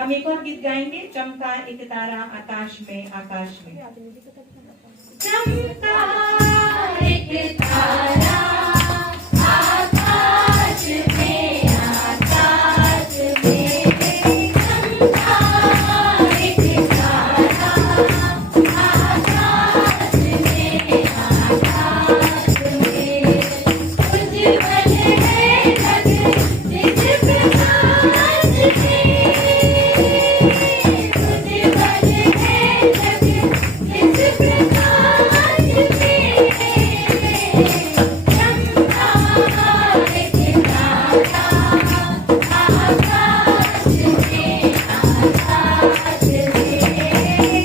हम एक और गीत गाएंगे, चमका एक तारा आकाश में, आकाश में। चमका एक तारा आकाश में, आकाश में, चमका एक तारा आकाश में, आकाश में, उज्ज्वल है जग जिस प्रकाश में, उज्ज्वल है जग जिस प्रकाश में, चमका एक तारा आकाश में, आकाश में,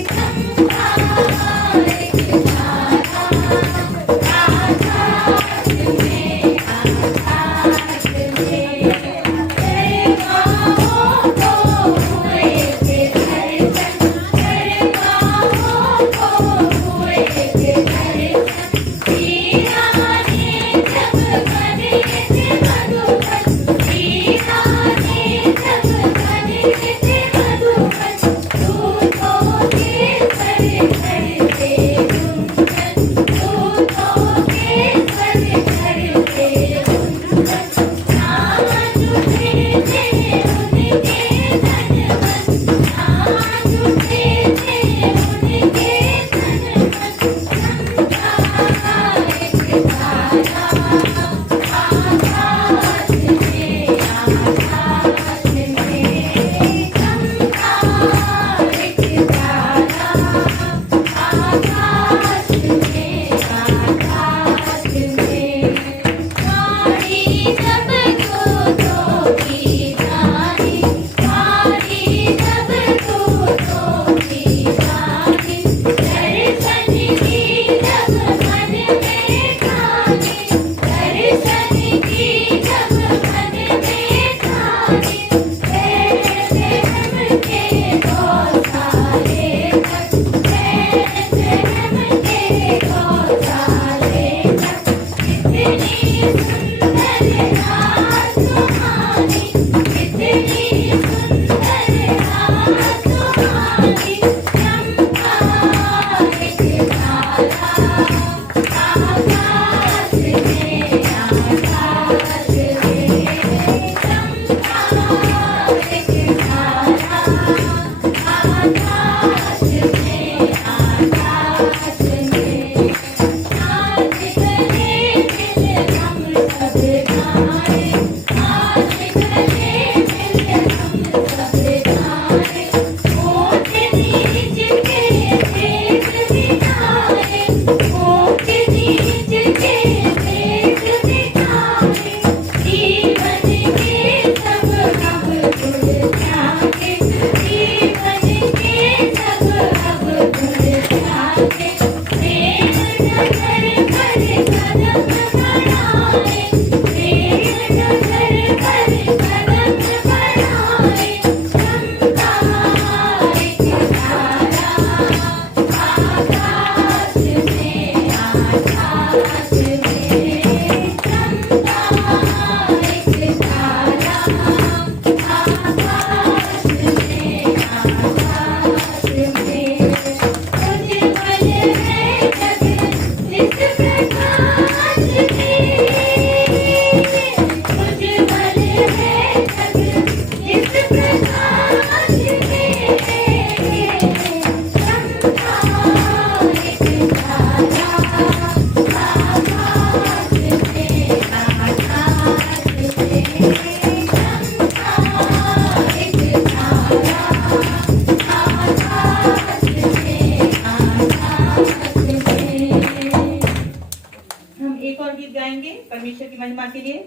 चमका एक तारा आकाश में, आकाश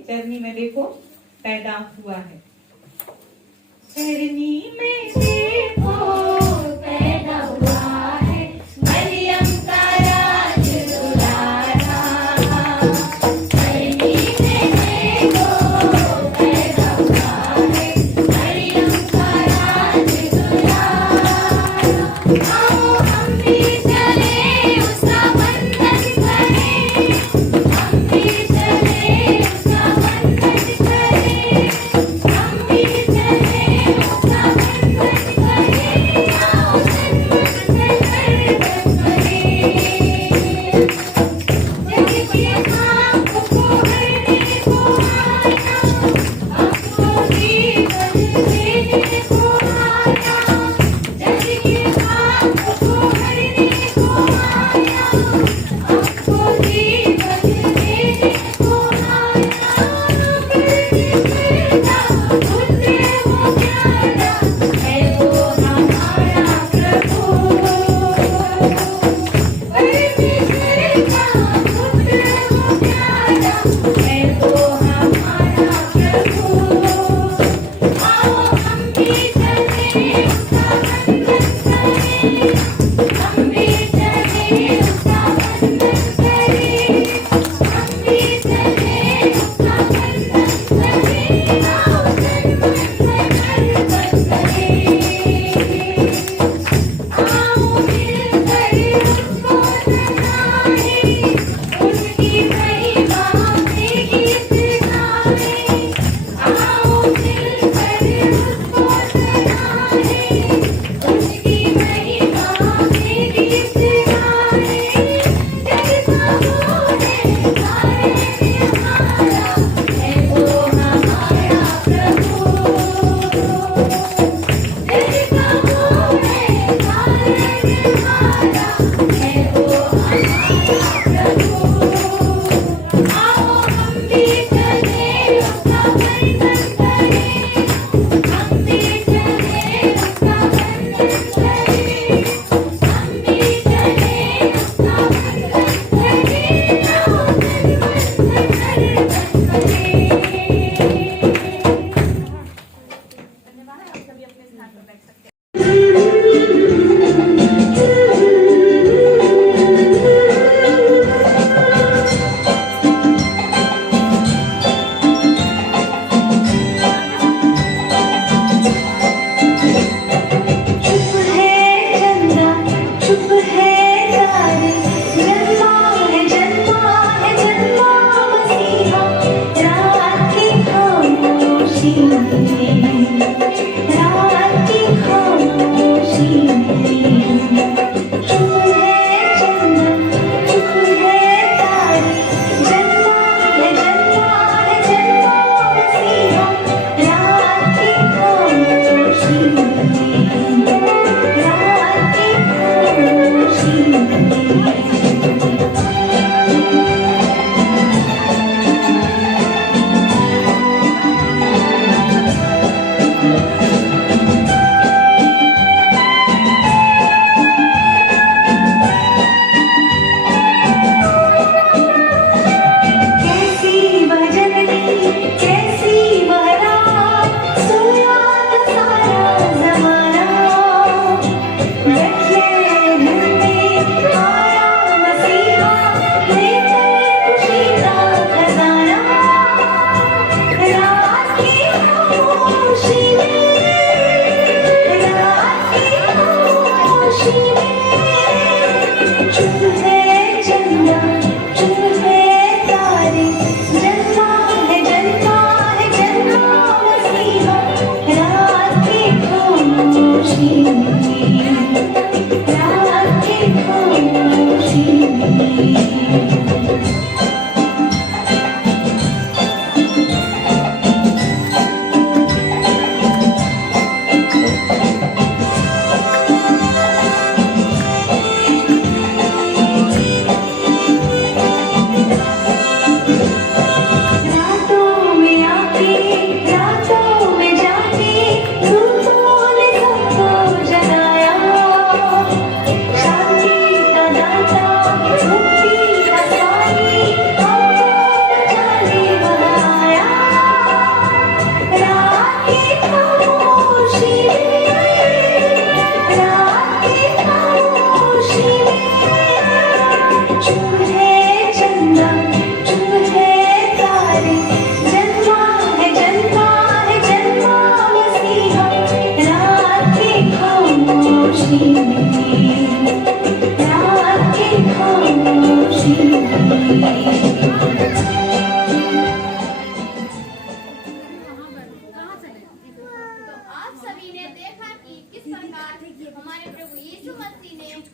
चरनी में देखो पैदा हुआ है। चरनी में देखो पैदा हुआ है मरियम का राज दुलारा। धरती में देखो पैदा हुआ है मरियम का राज दुलारा। आओ हम भी चले उसका वंदन करें, हम भी चले उसका वंदन करें, हम भी चले उसका वंदन करें।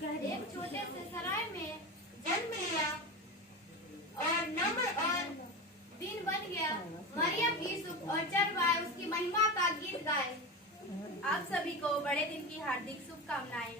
एक छोटे से सराय में जन्म लिया और दिन बन गया। मरियम यूसुफ और चरवाहे उसकी महिमा का गीत गाए। आप सभी को बड़े दिन की हार्दिक शुभकामनाएं।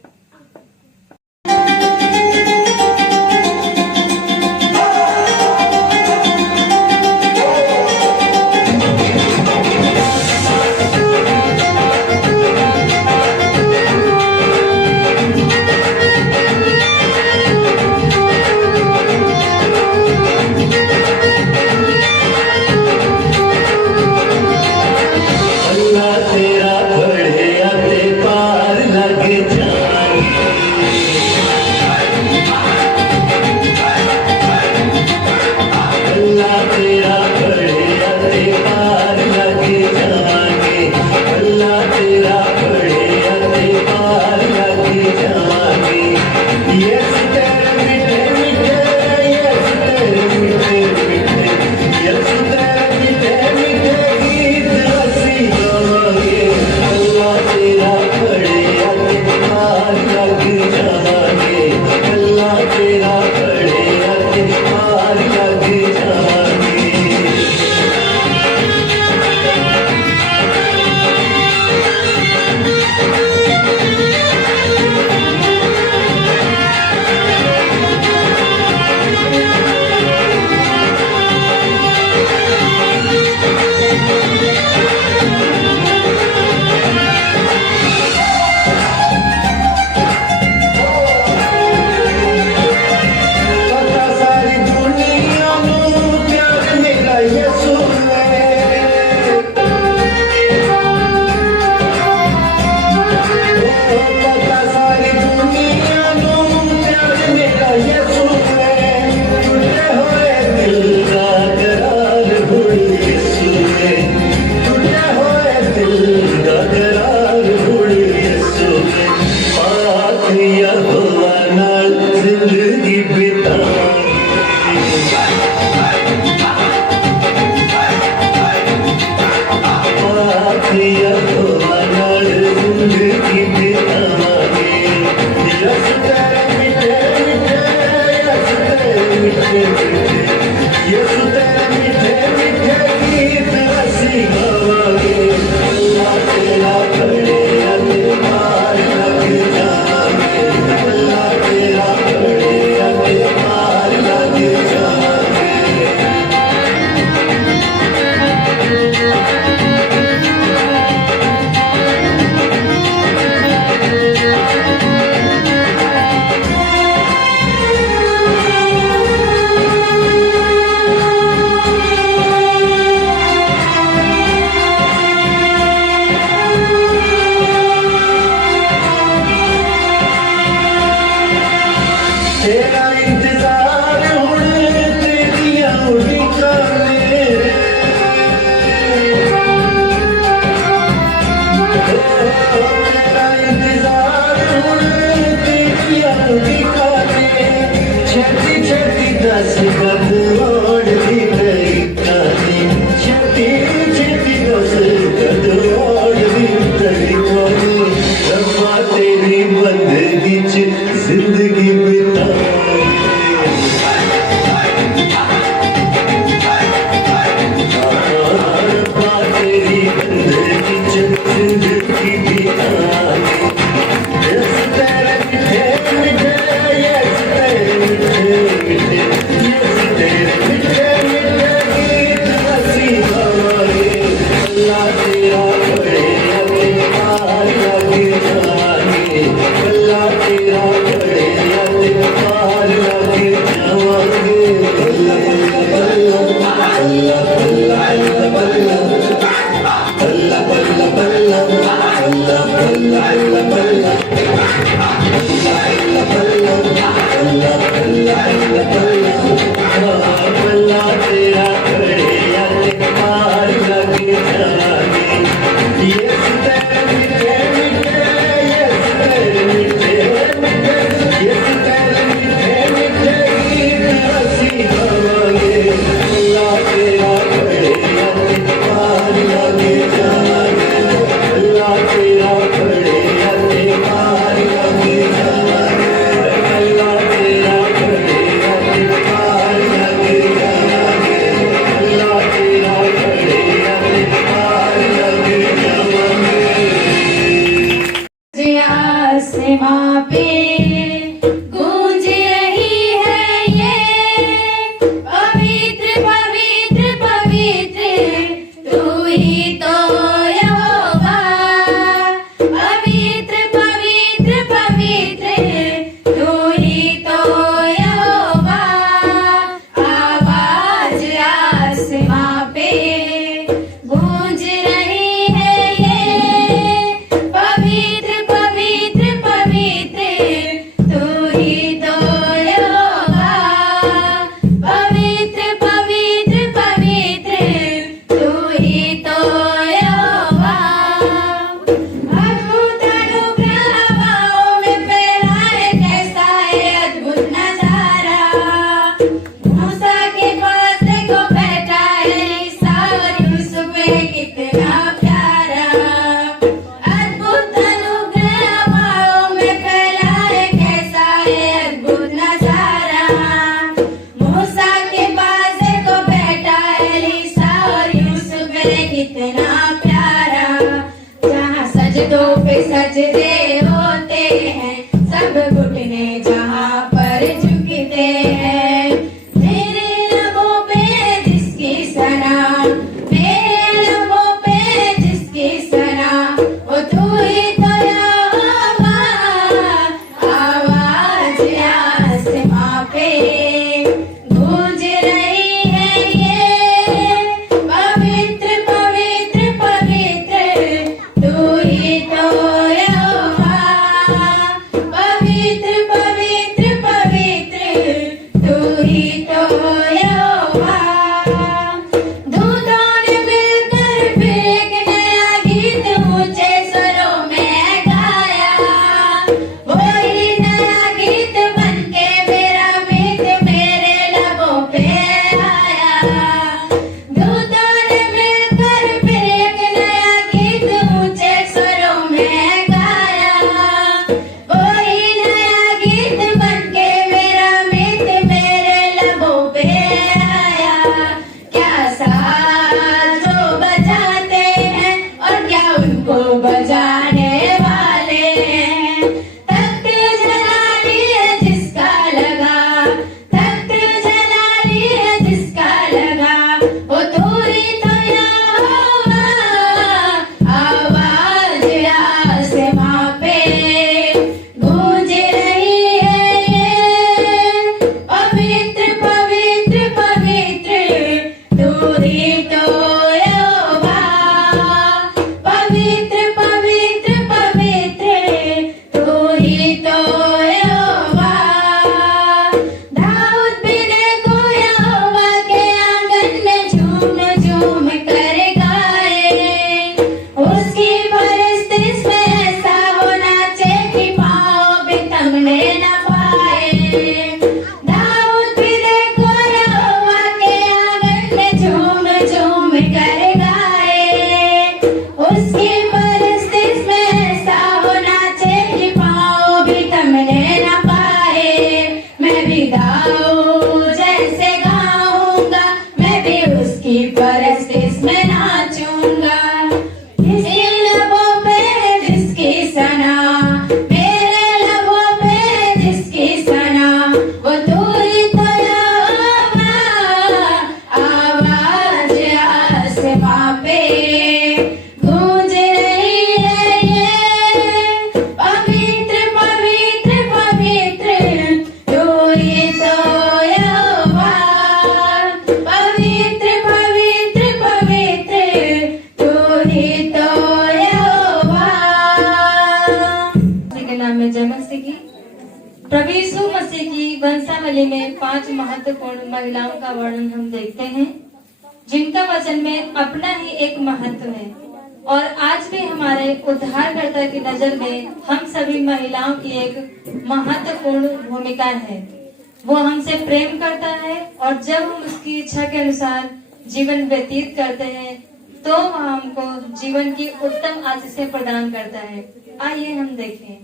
अल्लाह तेरा बड़े आते पार लग जाए। ही तो यहोवा पवित्र पवित्र पवित्र, तू ही तो यहोवा। आवाज आसमां पे गूंज रही है ये, पवित्र पवित्र पवित्र, तू ही तो यहोवा। पवित्र पवित्र पवित्र, तू ही तो यहोवा। अद्भुत अनुग्रह हवाओं में फैला है, कैसा है अद्भुत नजारा। मूसा के पास देखो बैठा है ईसा, और यूसुफ है कितना प्यारा। अद्भुत अनुग्रह हवाओं में फैला है, कैसा है अद्भुत नजारा। मूसा के पास देखो बैठा है ईसा, और यूसुफ है कितना प्यारा। जहाँ सजदों पे सजदे होते हैं, सब घुटने जहाँ पर झुकते हैं। मेरे लबों पे जिसकी सना, मेरे लबों पे जिसकी सना, वो तू ही तो यहोवा। आवाज आसमां पे गूंज रही है ये, पवित्र पवित्र पवित्र, तू ही तो यहोवा। पवित्र पवित्र पवित्र, तू ही तो यहोवा। दूतों ने मिलकर फिर एक नया गीत ऊंचे स्वरों में गाया। वही नया गीत बनके मेरा मित मेरे लबों पे आया। दूतों ने मिलकर फिर एक नया गीत ऊंचे स्वरों में गाया। वही नया गीत बनके मेरा मित मेरे लबों पे आया। क्या साज जो बजाते हैं, और क्या उनको बजाने वाले हैं। तख्त जलाली है जिसका लगा, तख्त जलाली है जिसका लगा, वो तू ही तो यहोवा। आवाज आसमां पे गूंज रही है ये, पवित्र पवित्र पवित्र, तू ही तो यहोवा। पवित्र पवित्र पवित्र, तू ही तो यहोवा। दाऊद भी देखो यहोवा के आंगन में झूम झूम कर गाए। उसकी परस्तिश में ऐसा वो नाचे कि पाँव भी थमने न पाए। दाऊद भी देखो यहोवा के आंगन में झूम झूम कर गाए। उसकी परस्तिश में ऐसा वो नाचे कि पाँव भी थमने न पाए। मैं भी दाऊद जैसे गाऊंगा, मैं भी उसकी परस्तिश में नाचूंगा। इसी लबों पे जिसकी सना, मेरे लबों पे जिसकी सना, वो तू ही तो यहोवा। आवाज आसमां पे गूंज रही है ये, पवित्र पवित्र पवित्र, तू ही तो यहोवा। पवित्र पवित्र पवित्र, तू ही तो यहोवा। के नाम में जय मसीह की। प्रभु यीशु मसीह की वंशावली में 5 महत्वपूर्ण महिलाओं का वर्णन हम देखते हैं, जिनका वचन में अपना ही एक महत्व है। और आज भी हमारे उद्धारकर्ता की नजर में हम सभी महिलाओं की एक महत्वपूर्ण भूमिका है। वो हमसे प्रेम करता है, और जब हम उसकी इच्छा के अनुसार जीवन व्यतीत करते हैं, तो वह हमको जीवन की उत्तम आशीषें प्रदान करता है। आइए हम देखें।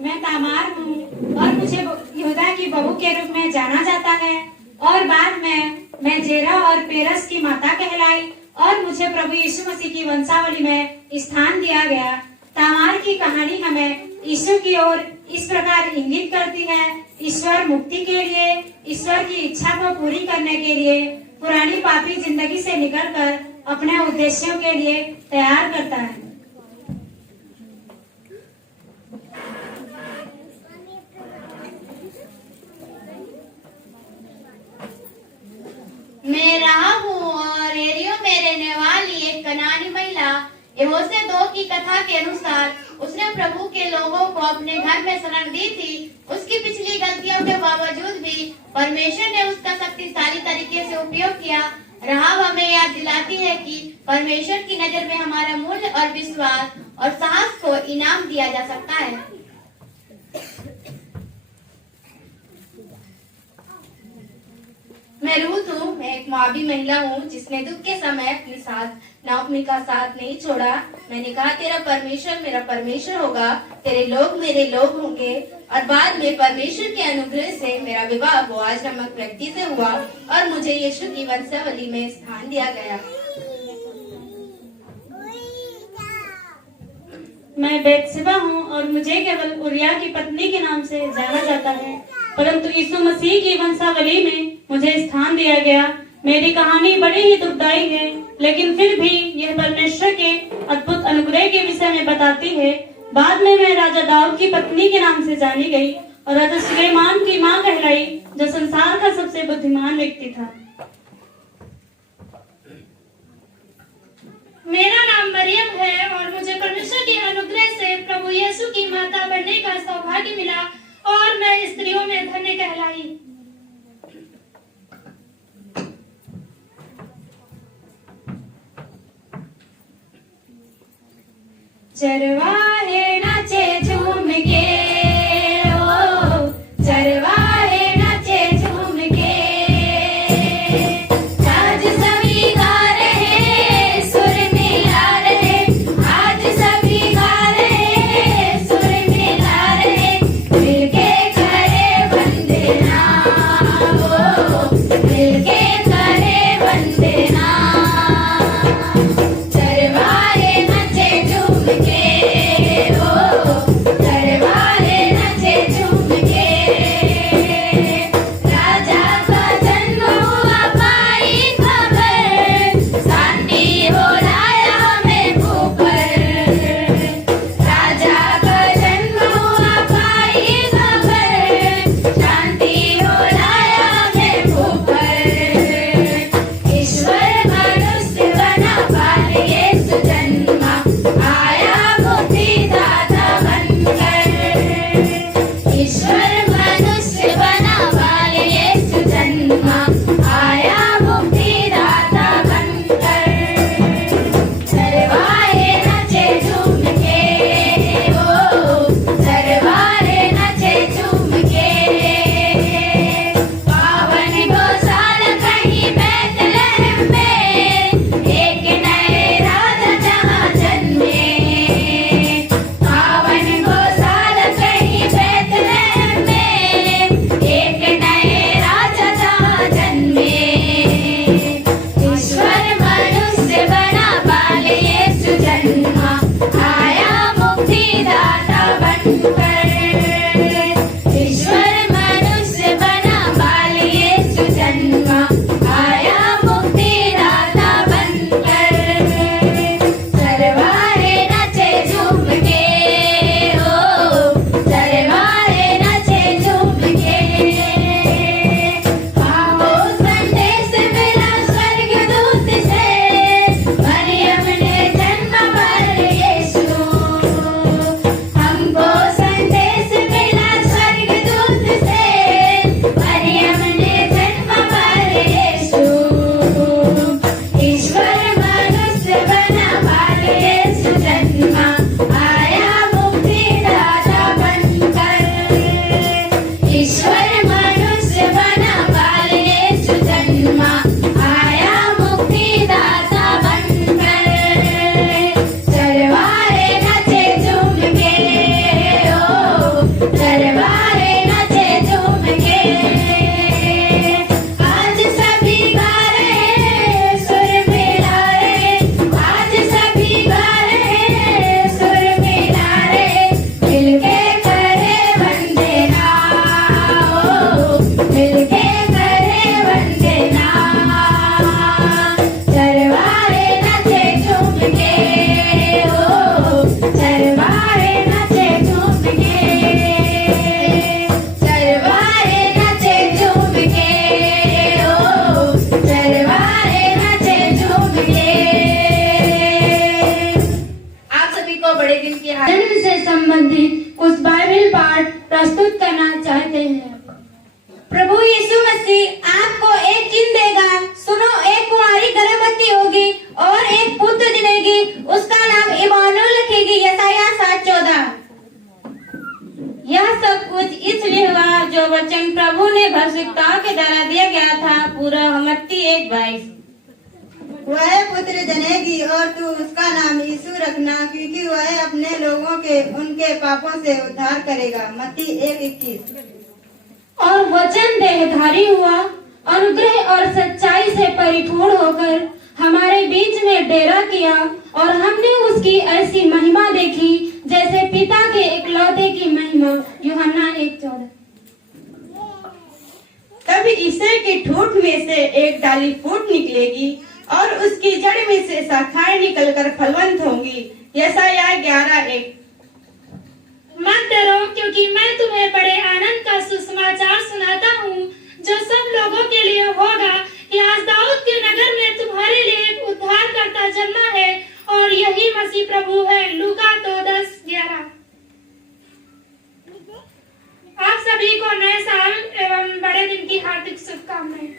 मैं तामार हूँ और मुझे यहूदा की बहू के रूप में जाना जाता है, और बाद में मैं जेरा और पेरस की माता कहलाई, और मुझे प्रभु यीशु मसीह की वंशावली में स्थान दिया गया। तामार तामार की कहानी हमें यीशु की ओर इस प्रकार इंगित करती है। ईश्वर मुक्ति के लिए, ईश्वर की इच्छा को पूरी करने के लिए पुरानी पापी जिंदगी से निकलकर अपने उद्देश्यों के लिए तैयार करता है। मैं रहा हूँ और एरियो में रहने वाली एक कनानी महिला। यहोशे 2 की कथा के अनुसार उसने प्रभु के लोगों को अपने घर में शरण दी थी। उसकी पिछली गलतियों के बावजूद भी परमेश्वर ने उसका शक्तिशाली तरीके से उपयोग किया। राहाब हमें याद दिलाती है कि परमेश्वर की नजर में हमारा मूल्य और विश्वास और साहस को इनाम दिया जा सकता है। मैं रूथ हूँ। मैं एक मोआबी महिला हूँ जिसने दुख के समय अपनी सास नाओमी का साथ नहीं छोड़ा। मैंने कहा, तेरा परमेश्वर मेरा परमेश्वर होगा, तेरे लोग मेरे लोग होंगे। और बाद में परमेश्वर के अनुग्रह से मेरा विवाह बोआज नामक व्यक्ति से हुआ और मुझे यीशु की वंशावली में स्थान दिया गया। मैं बेतशेबा हूँ और मुझे केवल उरिया की पत्नी के नाम से जाना जाता है, परंतु यीशु मसीह की वंशावली में मुझे स्थान दिया गया। मेरी कहानी बड़ी ही दुखदाई है, लेकिन फिर भी यह परमेश्वर के अद्भुत अनुग्रह के विषय में बताती है। बाद में मैं राजा दाऊद की पत्नी के नाम से जानी गई और राजा सुलेमान की मां कहलाई, जो संसार का सबसे बुद्धिमान व्यक्ति था। मेरा नाम मरियम है और मुझे परमेश्वर के अनुग्रह से प्रभु यीशु की माता बनने का सौभाग्य मिला और मैं स्त्रियों में धन्य कहलाई। चरवाहे नाचे झूम के, ओ चरवाहे नाचे झूम के, आज सभी गा रहे सुर मिला रहे, आज सभी गा रहे सुर मिला रहे, मिलके करे वंदना, ओ मिलके करे वंदना। चरवाहे नाचे झूम के, चरवाहे नचे झूम के, चरवाहे नचे झूम के, ओ चरवाहे नचे झूम के। आप सभी को बड़े दिन की जन्म से संबंधित कुछ बाइबल पाठ प्रस्तुत करना चाहते हैं। प्रभु यीशु मसीह आपको एक चिन्ह देगा। सुनो, एक कुंवारी गर्भवती होगी और एक पुत्र जनेगी, उसका नाम इमानुएल रखेगी। यशायाह 7:14। यह सब कुछ इसलिए हुआ जो वचन प्रभु ने भविष्यवक्ताओं के द्वारा दिया गया था, पूरा मत्ती 1:22। वह पुत्र जनेगी और तू उसका नाम यीशु रखना, क्योंकि वह अपने लोगों के उनके पापों से उद्धार करेगा। मत्ती 1:21। और वचन देहधारी हुआ, अनुग्रह और सच्चाई से परिपूर्ण होकर हमारे बीच में डेरा किया, और हमने उसकी ऐसी महिमा देखी जैसे पिता के इकलौते की महिमा। यूहन्ना 1:14। तब ईश्वर के ठूंठ में से एक डाली फूट निकलेगी और उसकी जड़ में से शाखाएं निकलकर फलवंत होंगी। यशायाह 11:1। मत डरो, क्योंकि मैं तुम्हें बड़े आनंद का सुसमाचार सुनाता हूँ, जो सब लोगों के लिए होगा कि आज दाऊद के नगर में तुम्हारे लिए एक उद्धारकर्ता जन्मा है, और यही मसीह प्रभु है। लूका 2:10-11। आप सभी को नए साल एवं बड़े दिन की हार्दिक शुभकामनाएं।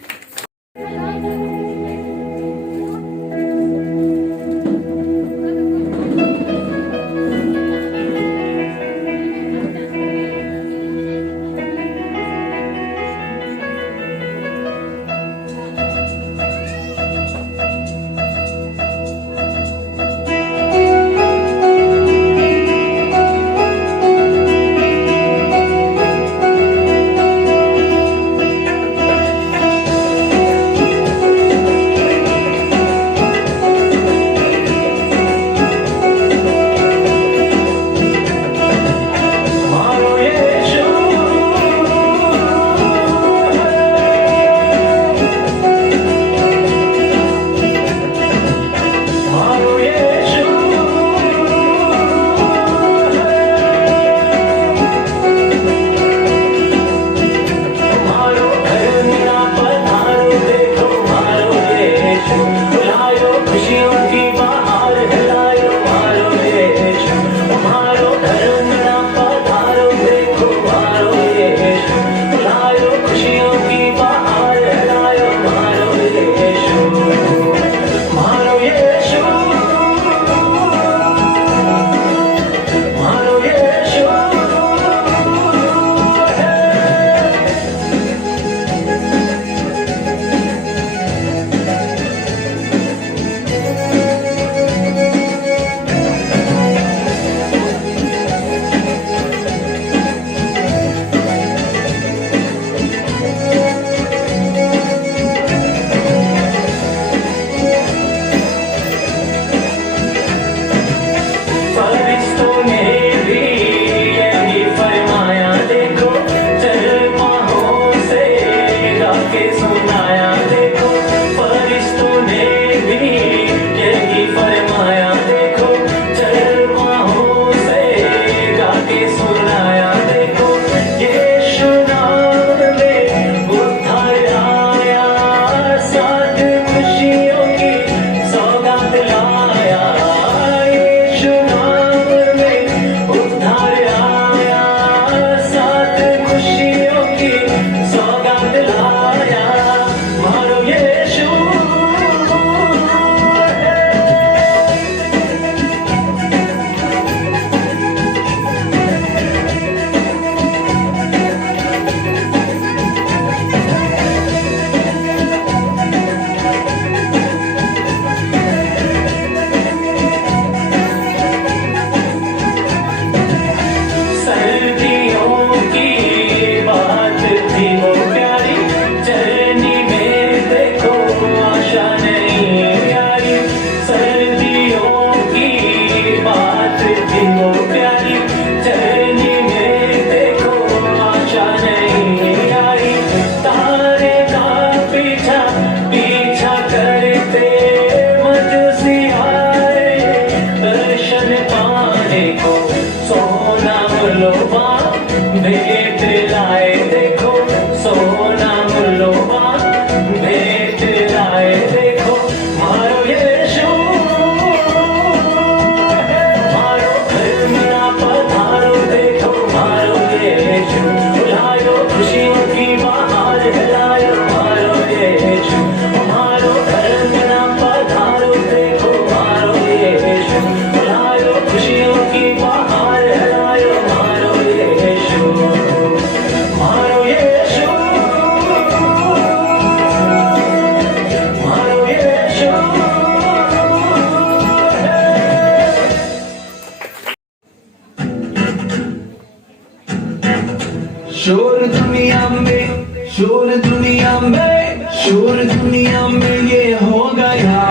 शोर दुनिया में, शोर दुनिया में, शोर दुनिया में ये हो गया,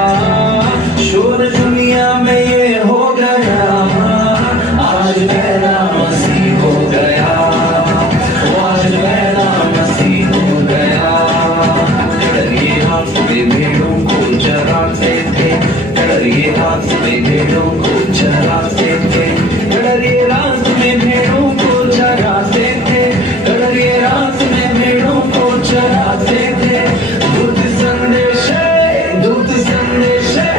शोर दुनिया में ये हो गया, आज मेरा मसीह हो गया, आज मेरा मसीह हो गया। डरिए हाथ में भेड़ों को चराते थे, डरिए हाथ में भेड़ों को चराते थे, डरिए रात में भेड़ों को चराते थे, डरिए रात में भेड़ों को चराते थे। दूत संदेश है, दूत संदेश है,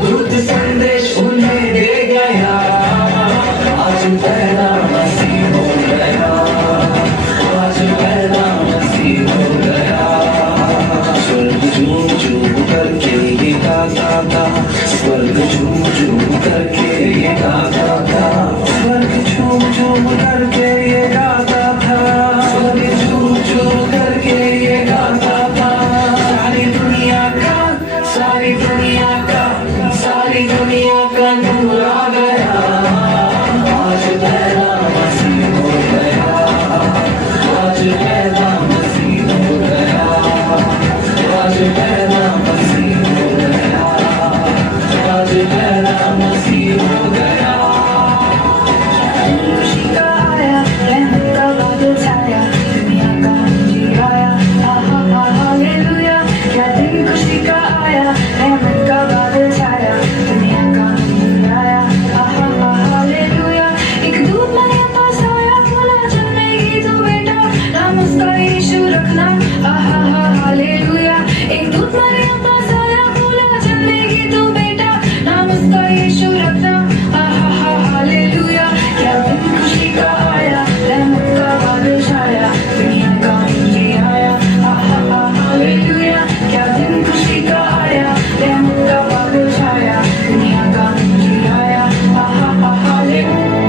दूत संदेश उन्हें दे गया, आज पहला मसीह हो गया, आज पहला मसीह हो गया। स्वर्ग झूम झूम करके ये गाता था, स्वर्ग झूम झूम करके ये गाता था, स्वर्ग झूम झूम करके ये गाता था, स्वर्ग झूम झूम करके ये गाता था। सारी दुनिया का, सारी दुनिया का, सारी दुनिया का नूर आ गया, आज पहला मसीह हो गया, आज पहला मसीह हो गया, आज पहला मसीह हो गया, आज पहला मसीह हो गया। खुशी का आया, रहमत का बादल छाया, दुनिया का अंजीर आया, आहा हा हालेलुया। क्या दिन खुशी का आया, रहमत का बादल छाया, दुनिया का अंजीर आया, आहा हा हालेलुया। एक दूत मरियम पास आया, बोला जन्मेगी तू बेटा, नाम उसका यीशु रखना, आहा हा हालेलुया। एक दूत मरियम पास आया, बोला जन्मेगी तू बेटा, नाम उसका यीशु रखना, आहा हा हालेलुया। क्या दिन खुशी का आया, रहमत का बादल छाया, दुनिया का अंजीर आया, आहा हा हालेलुया। क्या दिन खुशी का आया, रहमत का बादल छाया, दुनिया का अंजीर आया, आहा हा हालेलुया।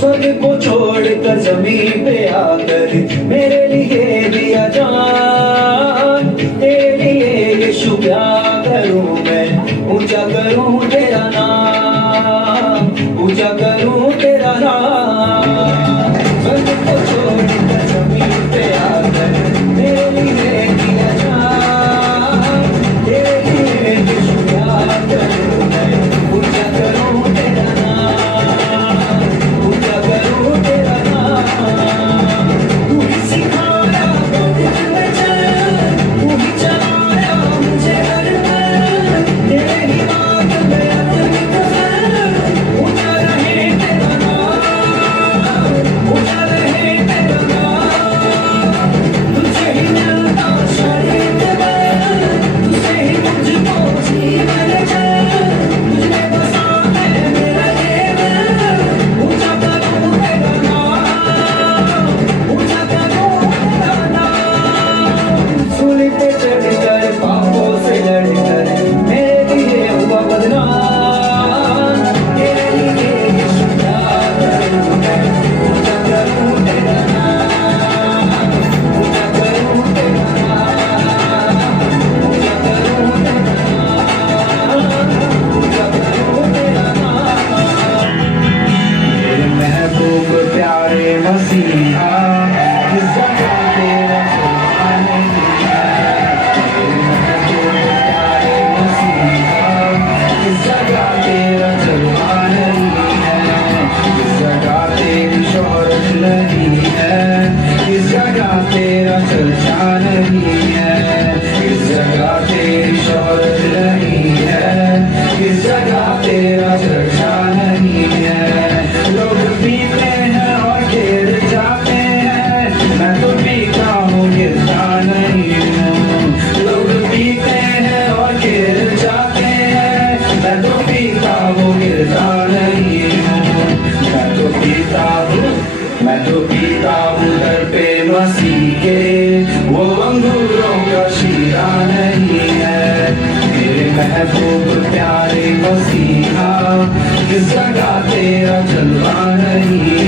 स्वर्ग को छोड़कर जमीन पे आकर मेरे लिए दिया जान, तेरे लिए यीशु क्या करूं मैं, ऊंचा करूं तेरा नाम, ऊंचा करूं तेरा नाम। स्वर्ग को छोड़कर जमीन पे आकर मेरे लिए दिया जान, तेरे लिए यीशु क्या करूं मैं, ऊंचा करूं तेरा नाम, ऊंचा करूं तेरा नाम। तू ही सिखाया मुझे चैन, तू ही चलाया मुझे हर पल, तेरे ही बात में अपनी कसम, ऊंचा रहे तेरा नाम, ऊंचा रहे तेरा नाम। तुझे ही मिलता शरीर में, तुझसे ही मुझको जीवन चैन, तुझे बसा है मेरा जीवन, ऊंचा करूं तेरा नाम, ऊंचा करूं तेरा नाम। सूली पे चढ़कर पापों से लड़कर मेरे लिए हुआ बदनाम, तेरे लिए यीशु क्या करूं मैं, ऊंचा करूं तेरा नाम, ऊंचा करूं तेरा नाम, ऊंचा करूं तेरा नाम, ऊंचा करूं तेरा नाम। मेरे महबूब प्यारे मसीहा, किस जगह तेरा चलना नहीं है, मेरे महबूब प्यारे मसीहा, किस जगह तेरा चलना नहीं है, किस जगह तेरी शोहरत नहीं है, किस जगह तेरा चर्चा नहीं है, किस जगह तेरी शोहरत नहीं है, किस जगह तेरा चर्चा नहीं है। लोग पीते हैं और गिर जाते हैं, मैं तो पीता हूँ गिरता नहीं हूँ। लोग पीते हैं और गिर जाते हैं, मैं तो पीता हूँ गिरता नहीं हूँ। मैं तो पीता हूँ, मैं तो पीता हूँ दर पे मसीह के, वो अंगूरों का शीरा नहीं है। मेरे महबूब प्यारे मसीहा, किस जगह तेरा जलवा नहीं